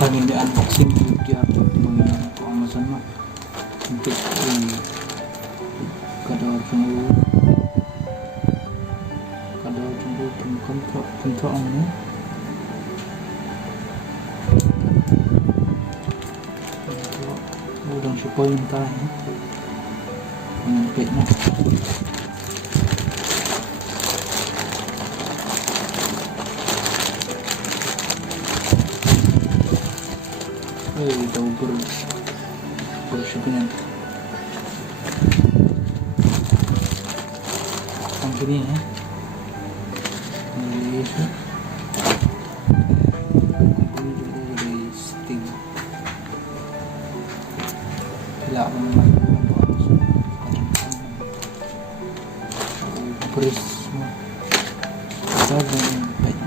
Pengen di unboxing di upload di menggunakan ke Amazon mah untuk kada tunggu kontrak ini udang supaya mentah ini menyempitnya tahu bersyukurnya ini ya ini dari Steam tidak beris semua kita baik